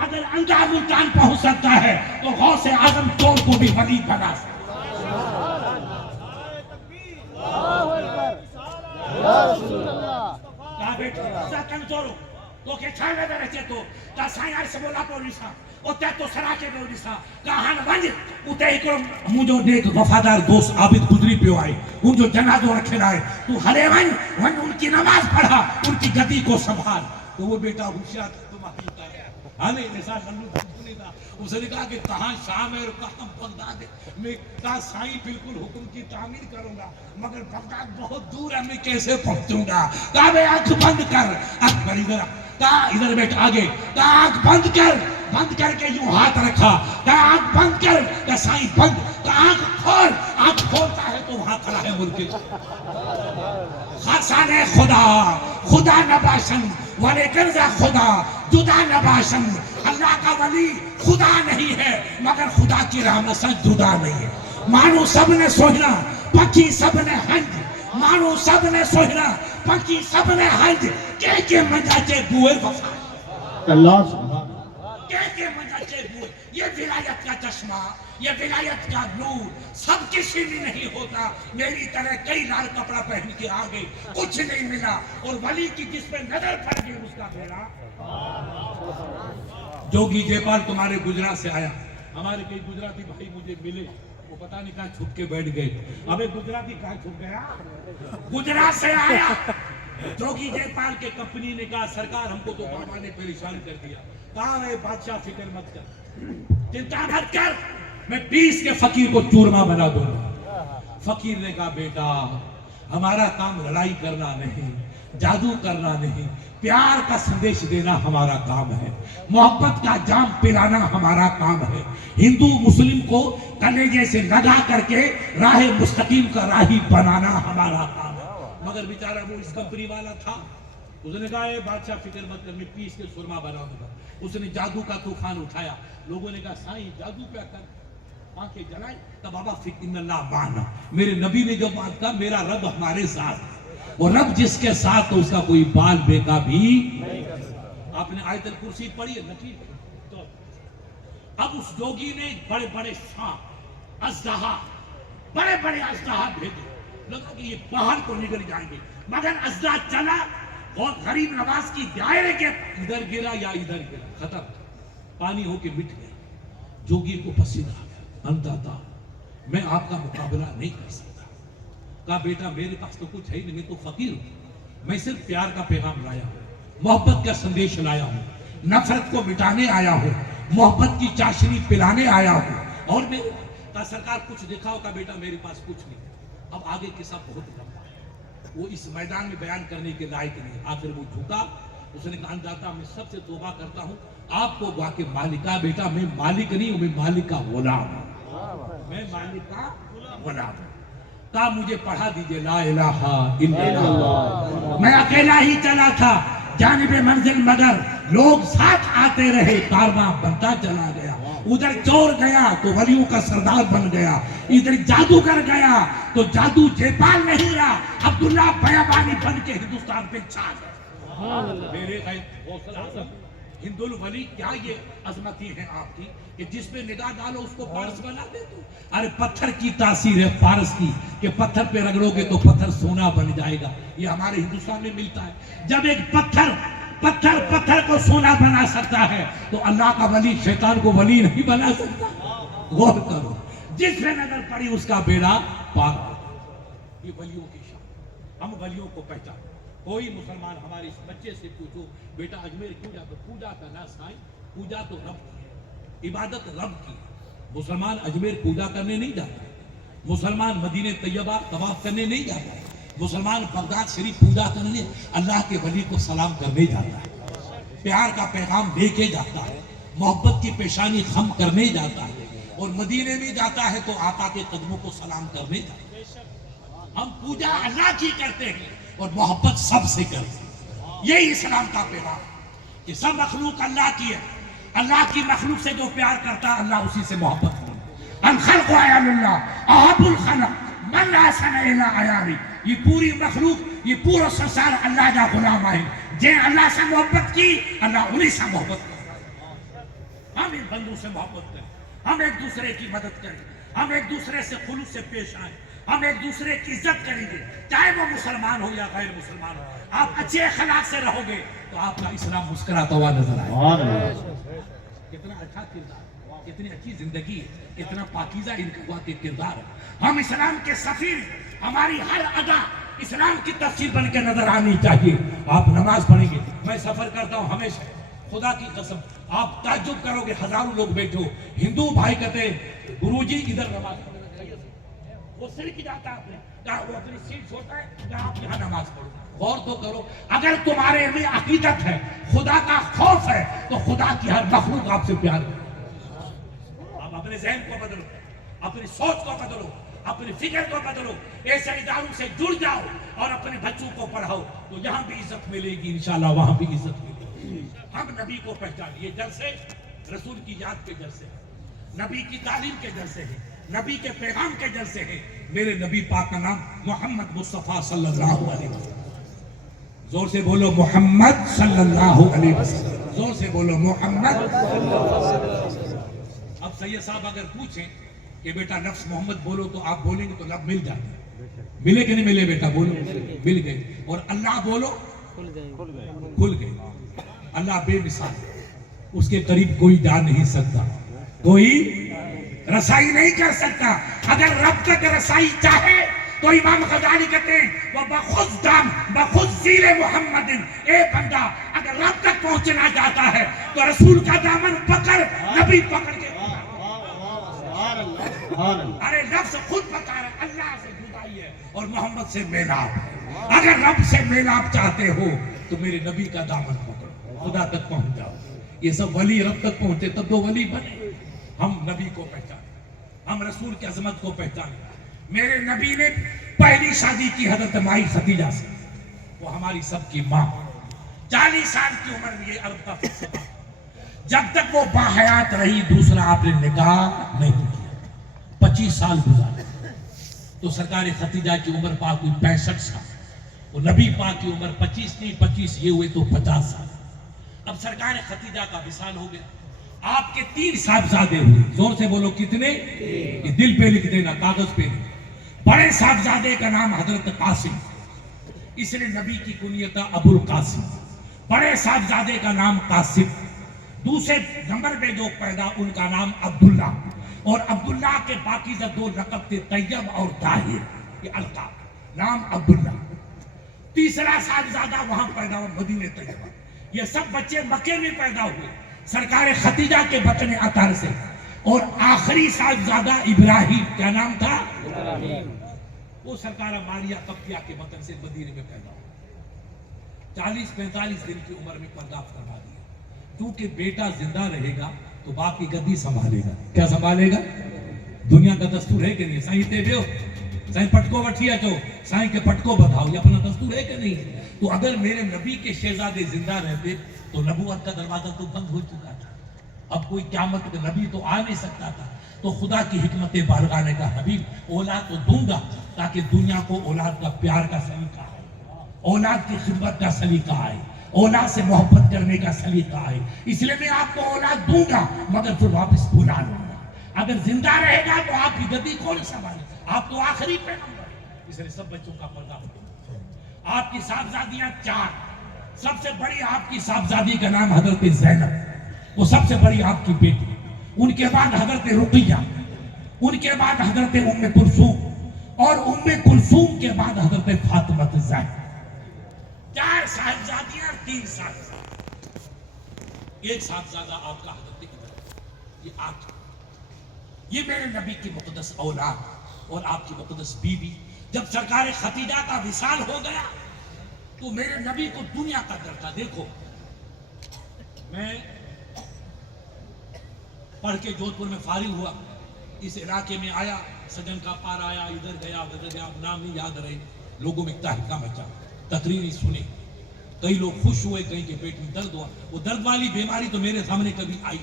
اگر اندھا ملتان پہنچ سکتا ہے تو غوث اعظم چور کو بھی ولی بنا سکتا ہے. کمزور ہو تو کہ چھانے دے رہے تو تا سائیں عرش مولا کو نسا اور تے تو سرا کے دو نسا کہاں ونج اتے ایک مجھو نیک وفادار دوست عابد گزری پیو آئے, ان جو جنازو رکھے لائے, تو ہرے ون ان کی نماز پڑھا, ان کی گدی کو سنبھال. تو وہ بیٹا ہوشیار تمہاری ہے ہمیں نثار للو بھنجنے دا. اس نے کہا کہ کہاں شام ہے اور کہاں بغداد ہے. میں کہا سائیں بالکل حکم کی تعمیر کروں گا مگر بغداد بہت دور ہے, میں کیسے پہنچوں گا؟ کہا میں آنکھ بند کر. آنکھ بڑی ذرا. کہا ادھر بیٹھ آگے. کہا آنکھ بند کر. بند کر کے یوں ہاتھ رکھا. کہا آنکھ بند کر. کہا سائیں بند. کہا آنکھ کھول. آنکھ کھولتا ہے تو وہاں کھڑا ہے ملک خاصان خدا, خدا نباشن والے گرزہ خدا جدا نباشن. اللہ کا ولی خدا نہیں ہے مگر خدا کی رحمت سے جدا نہیں ہے. مانو سب نے سوچنا پکی سب نے ہنج, مانو سب نے سوچنا پکی سب نے ہنج. کہ مجھا چے بوئے وفا, اللہ سبحانہ کہ مجھا چے بوئے. یہ ولایت کا چشمہ, یہ ولایت کا نور سب کسی بھی نہیں ہوتا. میری طرح کئی لال کپڑا پہن کے آگے کچھ نہیں ملا, اور ولی کی جس پہ نظر پڑ گئی اس کا بیڑا. جوگی جے پال تمہارے گجرات سے آیا. ہمارے کئی گجراتی بھائی مجھے ملے, وہ پتہ نہیں کہاں چھپ کے بیٹھ گئے. ابے گجراتی کہاں چھپ گیا؟ گجرات سے آیا. جوگی جے پال کے کمپنی نے کہا سرکار ہم کو تو بابا نے پریشان کر دیا. کہا اے بادشاہ فکر مت کر, چنتا مت کر, میں 20 کے فقیر کو چورما بنا دوں گا. فقیر نے کہا بیٹا ہمارا کام لڑائی کرنا نہیں, جادو کرنا نہیں, پیار کا سندیش دینا ہمارا کام ہے, محبت کا جام پلانا ہمارا کام ہے. ہندو مسلم کو کلیجے سے لگا کر کے راہ مستقیم کا راہی بنانا ہمارا کام ہے. مگر بیچارہ وہ اس کمپنی والا تھا. اس نے کہا اے بادشاہ فکر مت کر, میں 20 کے سرما بناؤں گا. اس نے جادو کا طوفان اٹھایا. لوگوں نے کہا سائیں جادو پہ کر, آنکھیں جلائی. تو بابا فکر ان اللہ معنا, میرے نبی نے جو بات کہا میرا رب ہمارے ساتھ ہے, اور رب جس کے ساتھ تو اس کا کوئی بال بیکا بھی. آپ نے آیت الکرسی پڑھی ہے نقیب. تو اب اس جوگی نے بڑے بڑے شام اژدہا, بڑے بڑے اژدہا بھیجے. لگا کہ یہ پہاڑ کو نگل جائیں گے، مگر اجزا چلا اور غریب نواز کی دائرے کے ادھر گرا یا ادھر گرا، ختم، پانی ہو کے مٹ گیا۔ جوگی کو پسینہ آ گیا، انداتا میں آپ کا مقابلہ نہیں کر سکتا۔ کہا بیٹا میرے پاس تو کچھ ہے نہیں، میں تو فقیر ہوں، میں صرف پیار کا پیغام لایا ہوں، محبت کا سندیش لایا ہوں، نفرت کو مٹانے آیا ہوں، محبت کی چاشنی پلانے آیا ہوں، اور میرے کہا سرکار کچھ دکھاؤ۔ کا بیٹا میرے پاس کچھ نہیں۔ اب آگے قصہ بہت لمبا ہے، وہ اس میدان میں بیان کرنے کے لائق نہیں۔ آخر وہ جھکا، اس نے کہا انداتا میں سب سے توبہ کرتا ہوں، آپ کو گوا کے مالکہ، بیٹا میں مالک نہیں ہوں، میں مالک کا غلام ہوں، میں مالک کا غلام ہوں۔ کہا مجھے پڑھا دیجئے لا الہ الا اللہ۔ میں اکیلا ہی چلا تھا جانب منزل، مگر لوگ ساتھ آتے رہے، کارواں بنتا چلا گیا۔ ادھر چور گیا تو ولیوں کا سردار بن گیا، ادھر جادوگر گیا تو جادو جیپال نہیں رہا، عبداللہ بیابانی بن کے ہندوستان پہ چھا گیا۔ میرے غوث اعظم ہند الولی، کیا یہ عظمتی ہے آپ کی کہ جس پہ نگاہ ڈالو اس کو پارس بنا دے تو؟ ارے پتھر کی تاثیر ہے پارس کی کہ پتھر پہ رگڑو گے تو پتھر سونا بن جائے گا، یہ ہمارے ہندوستان میں ملتا ہے۔ جب ایک پتھر کو سونا بنا سکتا ہے تو اللہ کا ولی شیطان کو ولی نہیں بنا سکتا۔ غور کرو، جس پہ نظر پڑی اس کا بیڑا پار ہو۔ یہ ولیوں کی شان، ہم ولیوں کو پہچان۔ کوئی مسلمان ہمارے اس بچے سے پوچھو بیٹا اجمیر کیوں جاتا؟ پوجا کا نہ سائیں، پوجا تو رب کی ہے، عبادت رب کی ہے۔ مسلمان اجمیر پوجا کرنے نہیں جاتا، مسلمان مدینہ طیبہ طواف کرنے نہیں جاتا، مسلمان بغداد شریف پوجا کرنے اللہ کے ولی کو سلام کرنے جاتا ہے، پیار کا پیغام لے کے جاتا ہے، محبت کی پیشانی خم کرنے جاتا ہے، اور مدینے میں جاتا ہے تو آقا کے قدموں کو سلام کرنے جاتا ہے۔ ہم پوجا اللہ کی کرتے ہیں اور محبت سب سے کرتے ہیں۔ یہی اسلام کا پیغام کہ سب مخلوق اللہ کی ہے، اللہ کی مخلوق سے جو پیار کرتا ہے اللہ اسی سے محبت کرتا ہے۔ الخلق عیال اللہ احب الخلق من احسن الی عیالی، یہ پوری مخلوق، یہ پورا سنسار اللہ کا غلام ہے، جے اللہ سے محبت کی اللہ انہی سے محبت کرتا۔ ہم ان بندوں سے محبت کریں، ہم ایک دوسرے کی مدد کریں، ہم ایک دوسرے سے خلوص سے پیش آئیں، ہم ایک دوسرے کی عزت کریں گے، چاہے وہ مسلمان ہو یا غیر مسلمان ہو۔ آپ اچھے اخلاق سے رہو گے تو آپ کا اسلام مسکراتا ہوا نظر آئے گا۔ کتنا اچھا کردار، کتنی اچھی زندگی، کتنا پاکیزہ ان کا کردار ہے۔ ہم اسلام کے سفیر، ہماری ہر ادا اسلام کی تفسیر بن کے نظر آنی چاہیے۔ آپ نماز پڑھیں گے، میں سفر کرتا ہوں ہمیشہ، خدا کی قسم آپ تعجب کرو گے، ہزاروں لوگ بیٹھو، ہندو بھائی کہتے ہیں گرو جی ادھر نماز پڑھنا چاہیے، وہ سڑک جاتا ہے، کہا وہ اپنی سیٹ چھوڑتا ہے، کہا آپ یہاں نماز پڑھو۔ غور تو کرو، اگر تمہارے میں عقیدت ہے، خدا کا خوف ہے، تو خدا کی ہر مخلوق آپ سے پیار ہے۔ آپ اپنے ذہن کو بدلو، اپنی سوچ کو بدلو، اپنی فکر کو بدلو، ایسے اداروں سے جڑ جاؤ اور اپنے بچوں کو پڑھاؤ تو یہاں بھی عزت ملے گی، انشاءاللہ وہاں بھی عزت ملے گی۔ ہم نبی کو پہچان، یہ جلسے رسول کی یاد کے جلسے ہیں، نبی کی تعلیم کے جلسے ہیں، نبی کے پیغام کے جلسے ہیں۔ میرے نبی پاک کا نام محمد مصطفیٰ صلی اللہ علیہ وسلم، زور سے بولو محمد صلی اللہ علیہ وسلم، زور سے بولو محمد۔ اب سید صاحب اگر پوچھیں کہ بیٹا لفظ محمد بولو تو آپ بولیں گے تو لفظ مل جاتے ہیں، ملے کہ نہیں ملے بیٹا؟ بولو، مل گئے۔ اور اللہ بولو، کھل گئے۔ اللہ بے مثال ہے، اس کے قریب کوئی جا نہیں سکتا، کوئی رسائی نہیں کر سکتا۔ اگر رب تک رسائی چاہے تو امام غزالی کہتے ہیں وہ بخود دام بخود ذیل محمد، اے بندہ اگر رب تک پہنچنا چاہتا ہے تو رسول کا دامن پکڑ، نبی پکڑ کے۔ ارے لفظ خود بتا رہا ہے اللہ سے جدائی ہے اور محمد سے میلاب ہے۔ اگر رب سے میلاب چاہتے ہو تو میرے نبی کا دامن پکڑو، خدا تک پہنچ جاؤ۔ یہ سب ولی رب تک پہنچے تب تو ولی بنے۔ ہم نبی کو پہچانے، ہم رسول کی عظمت کو پہچانے۔ میرے نبی نے پہلی شادی کی حضرت مائی خدیجہ سے، وہ ہماری سب کی ماں، 40 سال کی عمر میں یہ عرب کا فلسفہ، جب تک وہ باحیات رہی دوسرا آپ نے نکاح نہیں کیا۔ 25 سال گزارے تو سرکار خدیجہ کی عمر پاک ہوئی 65 سال، وہ نبی پاک کی عمر 25 نہیں 25 یہ ہوئے تو 50 سال۔ اب سرکار خدیجہ کا وصال ہو گیا، آپ کے 3 صاحبزادے ہوئے، زور سے بولو کتنے؟ یہ دل پہ لکھ دینا، کاغذ پہ نہیں۔ بڑے صاحبزادے کا نام حضرت قاسم، اس لیے نبی کی کنیت ابو القاسم۔ بڑے صاحبزادے کا نام قاسم، دوسرے نمبر پہ جو پیدا ان کا نام عبداللہ، اور عبداللہ کے پاکیزہ دو لقب تھے، طیب اور طاہر، یہ القاب نام عبداللہ۔ تیسرا صاحبزادہ وہاں پیدا ہوا مدینہ طیبہ۔ یہ سب بچے مکے میں پیدا ہوئے سرکار خدیجہ کے بطن عطار سے، اور آخری صاحبزادہ ابراہیم، کیا نام تھا؟ وہ سرکار ماریہ قبطیہ کے بطن سے مدینے میں پیدا ہوا۔ 40-45 دن کی عمر میں پردہ فرما دیا، کیونکہ بیٹا زندہ رہے گا تو باپ کی گدی سنبھالے گا۔ کیا سنبھالے گا؟ دنیا کا دستور ہے کہ نہیں؟ سائیں تے بیو سائیں پٹکو وٹھیا چو سائیں کے پٹکو بتاؤ، یہ اپنا دستور ہے کہ نہیں؟ تو اگر میرے نبی کے شہزادے زندہ رہتے تو نبوت کا دروازہ تو بند ہو چکا تھا، اب کوئی قیامت کے نبی تو آ نہیں سکتا تھا۔ تو خدا کی حکمت بالغہ نے کہا حبیب اولاد تو دوں گا تاکہ دنیا کو اولاد کا پیار کا سلیقہ آئے، اولاد کی خدمت کا سلیقہ آئے، اولاد سے محبت کرنے کا سلیقہ آئے، اس لیے میں آپ کو اولاد دوں گا مگر پھر واپس بھلا لوں گا۔ اگر زندہ رہے گا تو آپ کی گدی کون سنبھالے؟ آپ تو آخری پیغمبر ہیں۔ اس لیے سب بچوں کا پردہ ہو۔ آپ کی صاحبزادیاں 4، سب سے بڑی آپ کی صاحبزادی کا نام حضرت زینب، وہ سب سے بڑی آپ کی بیٹی، ان کے بعد حضرت رقیہ، ان کے بعد حضرت ام کلثوم، اور ام کلثوم کے بعد حضرت فاطمہ الزہرا۔ 4 صاحبزادیاں، 3 صاحبزادے، ایک صاحبزادہ آپ کا حضرت ابراہیم، یہ 8۔ یہ میرے نبی کی مقدس اولاد اور آپ کی مقدس بیوی۔ جب سرکار خدیجہ کا وصال ہو گیا تو میرے نبی کو دنیا کا ڈر تھا۔ دیکھو میں پڑھ کے جودھپور میں فارغ ہوا، اس علاقے میں آیا، سجن کا پار آیا، ادھر گیا ادھر گیا، نام نہیں یاد رہے، لوگوں میں تحریکہ مچا، تقریری سنی، کئی لوگ خوش ہوئے، کہیں کے پیٹ میں درد ہوا۔ وہ درد والی بیماری تو میرے سامنے کبھی آئی،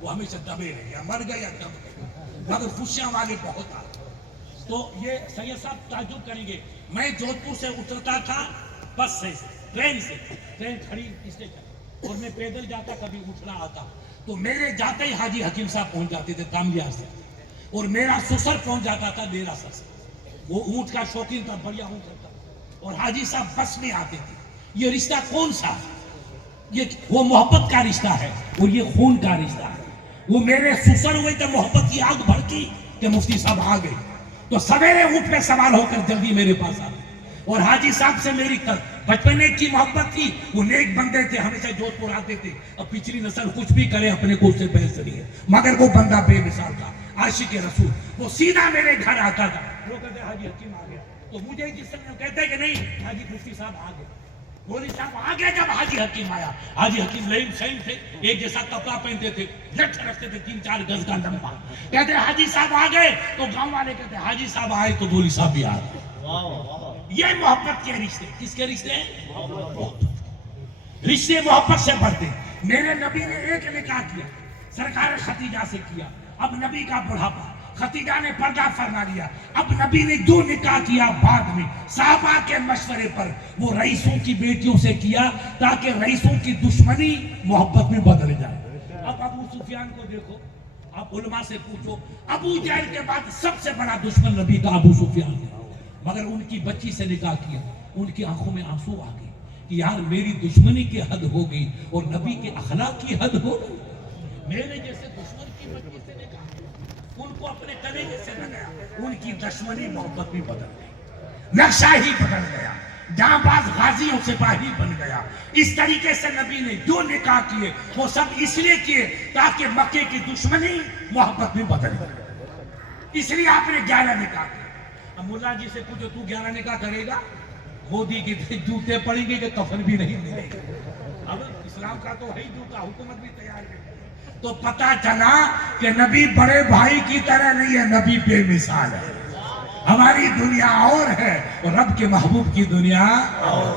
وہ ہمیشہ دبے رہ گیا، مر گیا دب گیا، مگر خوشیاں والے بہت آئے۔ تو یہ سید صاحب تعجب کریں گے، میں جودھپور سے اترتا تھا بس سے، ٹرین سے، ٹرین کھڑی اسٹیشن، اور میں پیدل جاتا، کبھی اٹھنا آتا، تو میرے جاتے ہی حاجی حکیم صاحب پہنچ جاتے تھے کاملیار سے، اور میرا سسر پہنچ جاتا تھا ڈیرا سر سے۔ وہ اونٹ کا شوقین تھا، بڑھیا اونٹ رکھتا، اور حاجی صاحب بس میں آتے تھے۔ یہ رشتہ کون سا؟ یہ وہ محبت کا رشتہ ہے، اور یہ خون کا رشتہ ہے۔ وہ میرے سسر ہوئے تو محبت کی آگ بھڑکی کہ مفتی صاحب آ گئے، تو سویرے اونٹ پہ سوار ہو کر جلدی میرے پاس آتے، اور حاجی صاحب سے میری بچپن کی محبت تھی، وہ نیک بندے تھے، ہمیشہ جودھپور آتے تھے۔ اب پچھلی نسل کچھ بھی کرے اپنے کو اس سے بحث نہیں ہے، مگر وہ بندہ بے مثال تھا، عاشق رسول۔ وہ سیدھا میرے گھر آتا تھا، وہ کہتے حاجی حکیم آ گیا، تو مجھے جس سے کہتے کہ نہیں حاجی مفتی صاحب آ گئے، مولوی صاحب آ گئے۔ جب حاجی حکیم آیا، حاجی حکیم لئیم سیم تھے، ایک جیسا کپڑا پہنتے تھے، لٹ رکھتے تھے 3-4 گز کا لمبا، کہتے حاجی صاحب آ گئے، تو گاؤں والے کہتے حاجی صاحب آئے تو مولوی صاحب بھی آ گئے۔ یہ محبت کے رشتے، کس کے رشتے ہیں؟ رشتے محبت سے بڑھتے۔ میرے نبی نے ایک نکاح کیا، سرکار خدیجہ سے کیا، اب نبی کا بڑھاپا، خدیجہ نے پردہ فرما لیا، اب نبی نے جو نکاح کیا بعد میں صحابہ کے مشورے پر، وہ رئیسوں کی بیٹیوں سے کیا تاکہ رئیسوں کی دشمنی محبت میں بدل جائے۔ اب ابو سفیان کو دیکھو، آپ علماء سے پوچھو، ابو جہل کے بعد سب سے بڑا دشمن نبی کا ابو سفیان ہے، مگر ان کی بچی سے نکاح کیا، ان کی آنکھوں میں آنسو آ گئے کہ یار میری دشمنی کی حد ہو گئی اور نبی کے اخلاق کی حد ہو گئی۔ میرے جیسے دشمن کی بچی سے نکاح، ان کو اپنے کلیجے سے لگایا، ان کی دشمنی محبت بھی بدل گئی، نقشہ ہی بدل گیا، جہاں باز غازی اور سپاہی بن گیا۔ اس طریقے سے نبی نے جو نکاح کیے وہ سب اس لیے کیے تاکہ مکے کی دشمنی محبت میں بدل گئی، اس لیے آپ نے 11 نکاح کیے۔ اب ملا جی سے پوچھو تو 11 نکاح کرے گا؟ مودی کی جوتے پڑیں گے کہ کفن بھی نہیں ملے گا۔ اب اسلام کا تو ہے جوتا، حکومت بھی تیار ہے۔ تو پتا چلا کہ نبی بڑے بھائی کی طرح نہیں ہے، نبی بے مثال ہے۔ ہماری دنیا اور ہے اور رب کے محبوب کی دنیا اور۔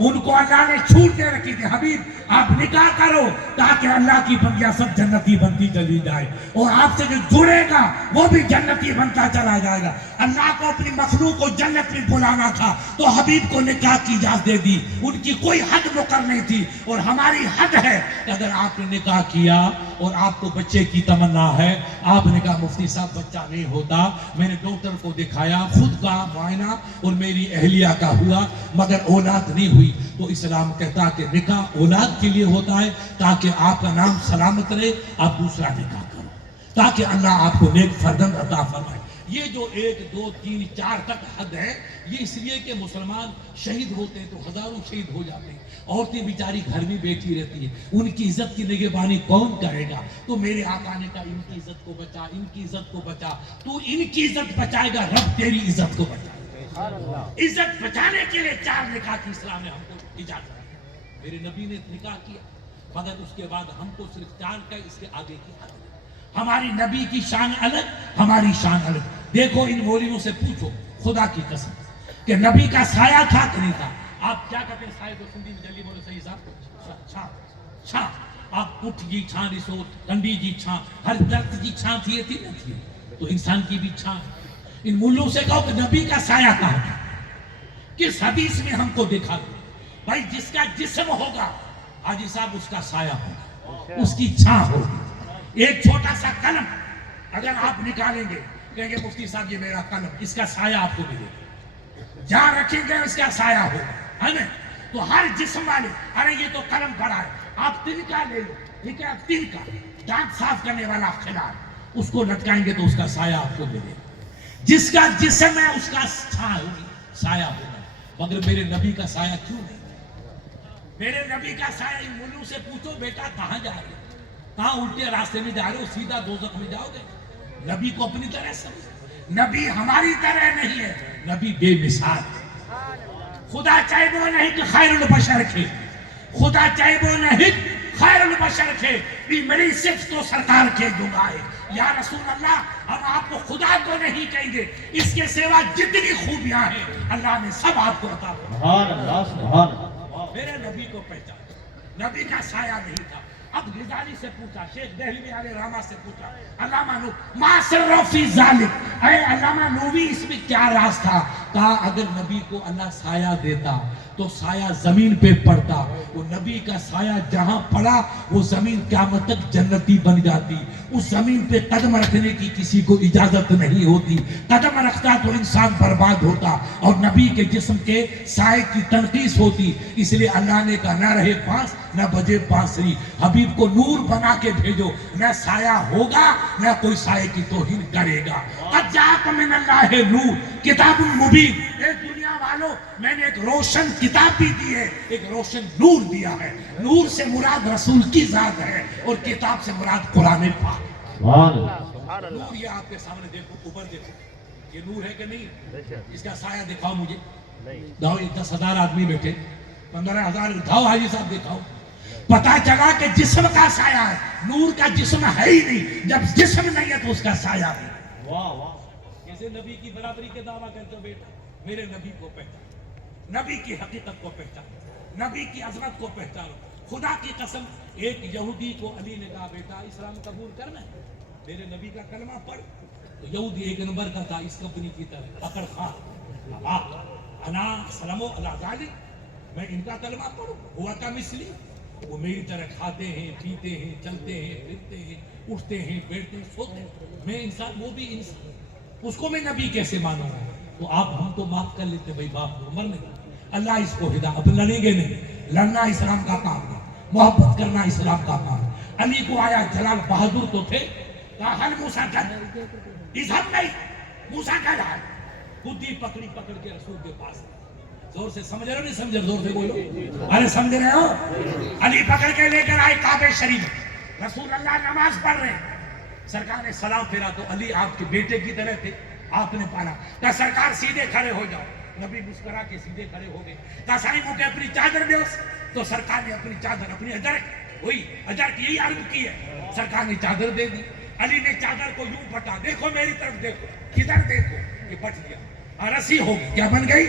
ان کو اللہ نے چھوٹ دے رکھی تھی، حبیب آپ نکاح کرو تاکہ اللہ کی بندیاں سب جنتی بنتی چلی جائے اور آپ سے جو جڑے گا وہ بھی جنتی بنتا چلا جائے گا. اللہ کو اپنی مخلوق کو جنت میں بلانا تھا تو حبیب کو نکاح کی اجازت دے دی. ان کی کوئی حد مقرر نہیں تھی اور ہماری حد ہے کہ اگر آپ نے نکاح کیا اور آپ کو بچے کی تمنا ہے, آپ نے کہا مفتی صاحب بچہ نہیں ہوتا, میں نے ڈاکٹر کو دکھایا, خود کا معائنہ اور میری اہلیہ کا ہوا مگر اولاد نہیں ہوئی, تو اسلام کہتا کہ نکاح اولاد کے لیے ہوتا ہے تاکہ آپ کا نام سلامت رہے, آپ دوسرا نکاح کرو تاکہ اللہ آپ کو نیک فرزند عطا فرمائے. یہ جو 1 2 3 4 تک حد ہے, یہ اس لیے کہ مسلمان شہید ہوتے ہیں تو ہزاروں شہید ہو جاتے ہیں, عورتیں بیچاری گھر میں بیٹھی رہتی ہیں, ان کی عزت کی نگہبانی کون کرے گا؟ تو میرے آقا نے کہا ان کی عزت کو بچا, ان کی عزت کو بچا. تو ان کی عزت بچائے گا, رب تیری عزت کو بچائے گا. عزت بچانے کے لیے 4 نکاح کی اسلام نے ہم کو اجازت دی. میرے نبی نے نکاح کیا مگر اس کے بعد ہم کو صرف 4 کا, اس کے آگے کی حد ہے. ہماری نبی کی شان الگ, ہماری شان الگ. دیکھو ان مولویوں سے پوچھو خدا کی قسم کہ نبی کا سایہ تھا کہ نہیں تھا. آپ کیا کہتے ہیں سایہ کو سندھی میں جلدی بولو صحیح صاحب؟ چھاں. آپ اٹھ جی چھاں ڈسو, کنڈی جی چھاں, ہر درخت جی چھاں تھی نہ تھی, تو انسان کی بھی چھاں. ان مولوں سے کہو کہ نبی کا سایہ کہاں تھا, کس حدیث میں ہم کو دکھا دو. بھائی جس کا جسم ہوگا حاجی صاحب اس کا سایہ ہوگا, اس کی چھاں ہوگی. ایک چھوٹا سا قلم اگر آپ نکالیں گے, کہیں گے مفتی صاحب یہ میرا قلم, اس کا سایہ آپ کو ملے گا. جہاں رکھیں گے اس کا سایہ ہوگا, ہے نا؟ تو ہر جسم والے, ارے یہ تو قلم پڑا ہے, آپ تنکا لے لو, ٹھیک ہے, تنکا دانت صاف کرنے والا خلال, اس کو لٹکائیں گے تو اس کا سایہ آپ کو ملے گا. جس کا جسم ہے اس کا چھاں ہوگی, سایہ ہوگا. مگر میرے نبی کا سایہ کیوں نہیں؟ میرے نبی کا سایہ, ان مولوں سے پوچھو بیٹا کہاں جا رہے ہو, کہاں الٹے راستے میں جا رہے ہو, سیدھا دوزخ میں جاؤ گے. نبی کو اپنی طرح سمجھ, نبی ہماری طرح نہیں ہے, نبی بے مثال ہے. خدا چاہے وہ نہیں کہ خیر البشر تھے, خدا چاہے وہ نہیں خیر البشر تھے, میری صرف تو سرکار کے دعائیں. یا رسول اللہ ہم آپ کو خدا تو نہیں کہیں گے, اس کے سوا جتنی خوبیاں ہیں اللہ نے سب آپ کو عطا فرمایا. سبحان اللہ, سبحان اللہ. میرے نبی کو پہچان, نبی کا سایہ نہیں تھا. اب غزالی سے پوچھا, شیخ دہلوی علیہ رحمہ سے پوچھا, علامہ نو ما سر فی ذالک, اے علامہ نووی اس میں کیا راز تھا؟ کہا اگر نبی کو اللہ سایہ دیتا تو سایہ زمین پہ پڑتا, وہ نبی کا سایہ جہاں پڑا وہ زمین قیامت تک جنتی بن جاتی. اس زمین پہ قدم رکھنے کی کسی کو اجازت نہیں ہوتی, قدم رکھتا تو انسان برباد ہوتا, اور نبی کے جسم کے سائے کی تنقیص ہوتی. اس لیے اللہ نے کہا نہ رہے بانس نہ بجے بانسری, حبیب کو نور بنا کے بھیجو, نہ سایہ ہوگا نہ کوئی سائے کی توہین کرے گا. قد جاءکم من اللہ نور کتاب مبین, اے دنیا والوں میں نے ایک روشن کتاب بھی دی ہے, ایک روشن نور دیا ہے. نور سے مراد رسول کی ذات ہے اور کتاب سے مراد قرآن پاک. سبحان اللہ. نور یہ آپ کے سامنے دیکھو, اوپر دیکھو, یہ نور ہے کہ نہیں؟ اس کا سایہ دکھاؤ مجھے. جاؤ 10,000 آدمی بیٹھے, 15,000 اٹھاؤ, حاجی صاحب دکھاؤ. پتا چلا کہ جسم کا سایہ ہے, نور کا جسم ہے ہی نہیں. جب جسم نہیں ہے تو اس کا سایہ نہیں. واہ واہ. کیسے نبی کی برابری کے دعویٰ کرتے ہو بیٹا؟ میرے نبی کو پہچان, نبی کی حقیقت کو پہچان, نبی کی عظمت کو پہچانو. خدا کی قسم, ایک یہودی کو علی نے کہا بیٹا اسلام قبول کرنا ہے, میرے نبی کا کلمہ پڑھ. تو یہودی 1 نمبر کا تھا, اس کمپنی کی طرح اکڑ خواہ, انا اسلمو علی ذالک, میں ان کا کلمہ پڑھوں, ہوا کا مثلی. وہ میری طرح کھاتے ہیں, پیتے ہیں, چلتے ہیں, پھرتے ہیں, اٹھتے ہیں, بیٹھتے ہیں, سوتے ہیں. میں انسان, وہ بھی انسان, اس کو میں نبی کیسے مانوں گا؟ تو آپ ہم تو معاف کر لیتے بھائی, باپ عمر نہیں, اللہ اس کو ہدایت. اب لڑیں گے نہیں, لڑنا اسلام کا کام نہیں, محبت کرنا اسلام کا کام ہے. علی کو آیا, جلال بہادر تو تھے, کہا حل موسیٰ کر, اذهب نہیں, موسیٰ کا حل, خودی پکڑی پکڑ کے رسول کے پاس. زور سے سمجھ رہے ہو نہیں سمجھ رہے؟ زور سے بولو, ارے سمجھ رہے ہو؟ علی پکڑ کے لے کر آئے کعبہ شریف, رسول اللہ نماز پڑھ رہے ہیں. سرکار نے سلام پھیرا تو علی آپ کے بیٹے کی طرح تھے, آپ نے پالا. کہا سرکار سیدھے کھڑے ہو جاؤ. نبی مسکرا کے سیدھے کھڑے ہو گئے. کہا سائیں مجھے اپنی چادر دے. تو سرکار نے اپنی چادر, اپنی اجرک, وہی اجرک یہی عرض کی ہے, سرکار نے چادر دے دی. علی نے چادر کو یوں پھٹا, دیکھو میری طرف دیکھو, کدھر دیکھو, یہ پھٹ گیا, رسی ہوگی, کیا بن گئی؟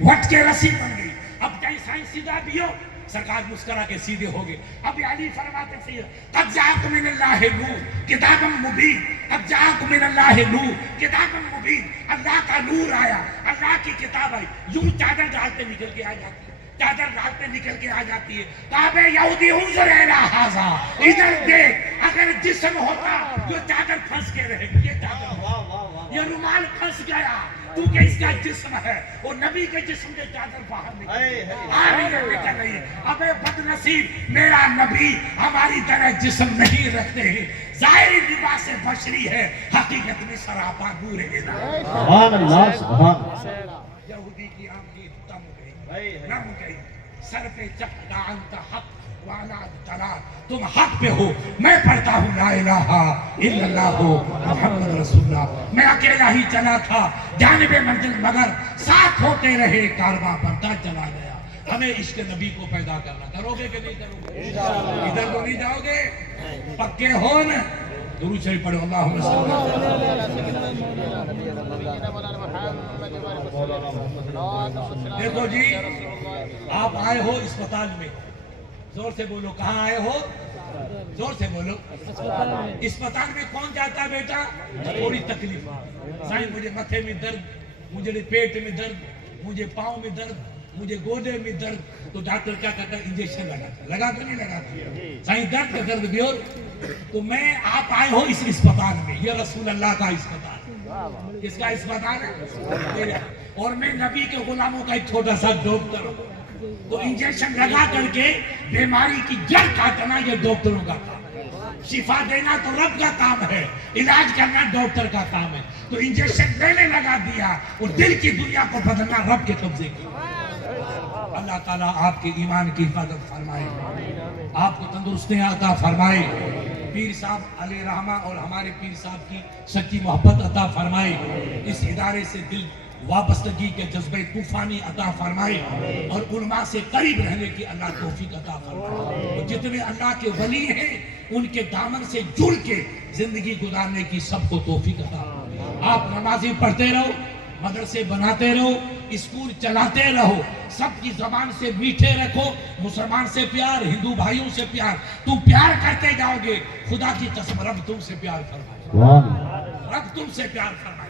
وٹ کے رسی بن گئی. اب چاہے سائیں سیدھا بھی ہو سرکار مسکرا کے سیدھے ہو گئے. اب علی فرماتے تھے قد جاءکم من اللہ نور کتاب مبین. قد جاءکم من اللہ نور کتاب مبین. اللہ کا نور آیا, اللہ کی کتاب آئی. یوں چادر ڈالتے نکل کے آ جاتی ہے, چادر ڈالتے نکل کے آ جاتی ہے. کعبہ یہودی انظر الی ھذا, ادھر دیکھ, اگر جسم ہوتا یہ چادر پھنس کے رہے گی. یہ چادر, یہ رومال پھنس گیا کیونکہ اس کا جسم ہے, اور نبی کے جسم کے چادر باہر نکل رہی ہے. ابے بد نصیب, میرا نبی ہماری طرح جسم نہیں رکھتے ہیں. ظاہری لباس بشری ہے, حقیقت میں سراپا نور الہی. سبحان اللہ سبحان اللہ. یہودی کی آنکھیں تم گئی, نم گئی, سر پہ چکا انت حق وانا دلال, تم حق پہ ہو. میں پڑھتا ہوں لا الہ الا اللہ محمد رسول اللہ. میں اکیلا ہی چلا تھا جانب منزل, مگر ساتھ ہوتے رہے کارواں بڑھتا چلا گیا. ہمیں عشق نبی کو پیدا کرنا. کرو گے کہ نہیں کرو گے؟ ادھر تو نہیں جاؤ گے, پکے ہو نا. درود شریف پڑھو. اللہم صلی اللہ. دیکھو جی, آپ آئے ہو اسپتال میں, زور سے بولو, کہاں آئے ہو؟ زور سے بولو. اسپتال میں کون جاتا ہے بیٹا؟ تھوڑی تکلیف, سائیں مجھے متھے میں درد, مجھے پیٹ میں درد, مجھے پاؤں میں درد, مجھے گودے میں درد, تو ڈاکٹر کیا کرتا ہے؟ انجیکشن لگاتا ہے. لگا تو نہیں لگاتا؟ سائیں درد کا درد بھی. اور تو میں, آپ آئے ہو اس اسپتال میں, یہ رسول اللہ کا اسپتال. کس کا اسپتال ہے؟ اور میں نبی کے غلاموں کا ایک چھوٹا سا ڈاکٹر ہوں. تو انجیکشن لگا کر کے بیماری کی جڑ کاٹنا یہ ڈاکٹروں کا کام ہے. شفا دینا تو رب کا کام ہے, علاج کرنا ڈاکٹر کا کام ہے. تو انجیکشن میں نے لگا دیا اور دل کی دنیا کو بدلنا رب کے قبضے کی. اللہ تعالیٰ آپ کے ایمان کی حفاظت فرمائے, آپ کو تندرستیاں عطا فرمائے. پیر صاحب علی رحمہ اور ہمارے پیر صاحب کی سچی محبت عطا فرمائے. اس ادارے سے دل وابستگی کے جذبے طوفانی عطا فرمائے, اور علماء سے قریب رہنے کی اللہ توفیق عطا فرمائے. اور جتنے اللہ کے ولی ہیں ان کے دامن سے جڑ کے زندگی گزارنے کی سب کو توفیق عطا فرمائے. آپ نمازیں پڑھتے رہو, مدرسے بناتے رہو, اسکول چلاتے رہو, سب کی زبان سے میٹھے رکھو. مسلمان سے پیار, ہندو بھائیوں سے پیار, تم پیار کرتے جاؤ گے, خدا کی قسم رب تم سے پیار فرمائے, رب تم سے پیار فرمائے.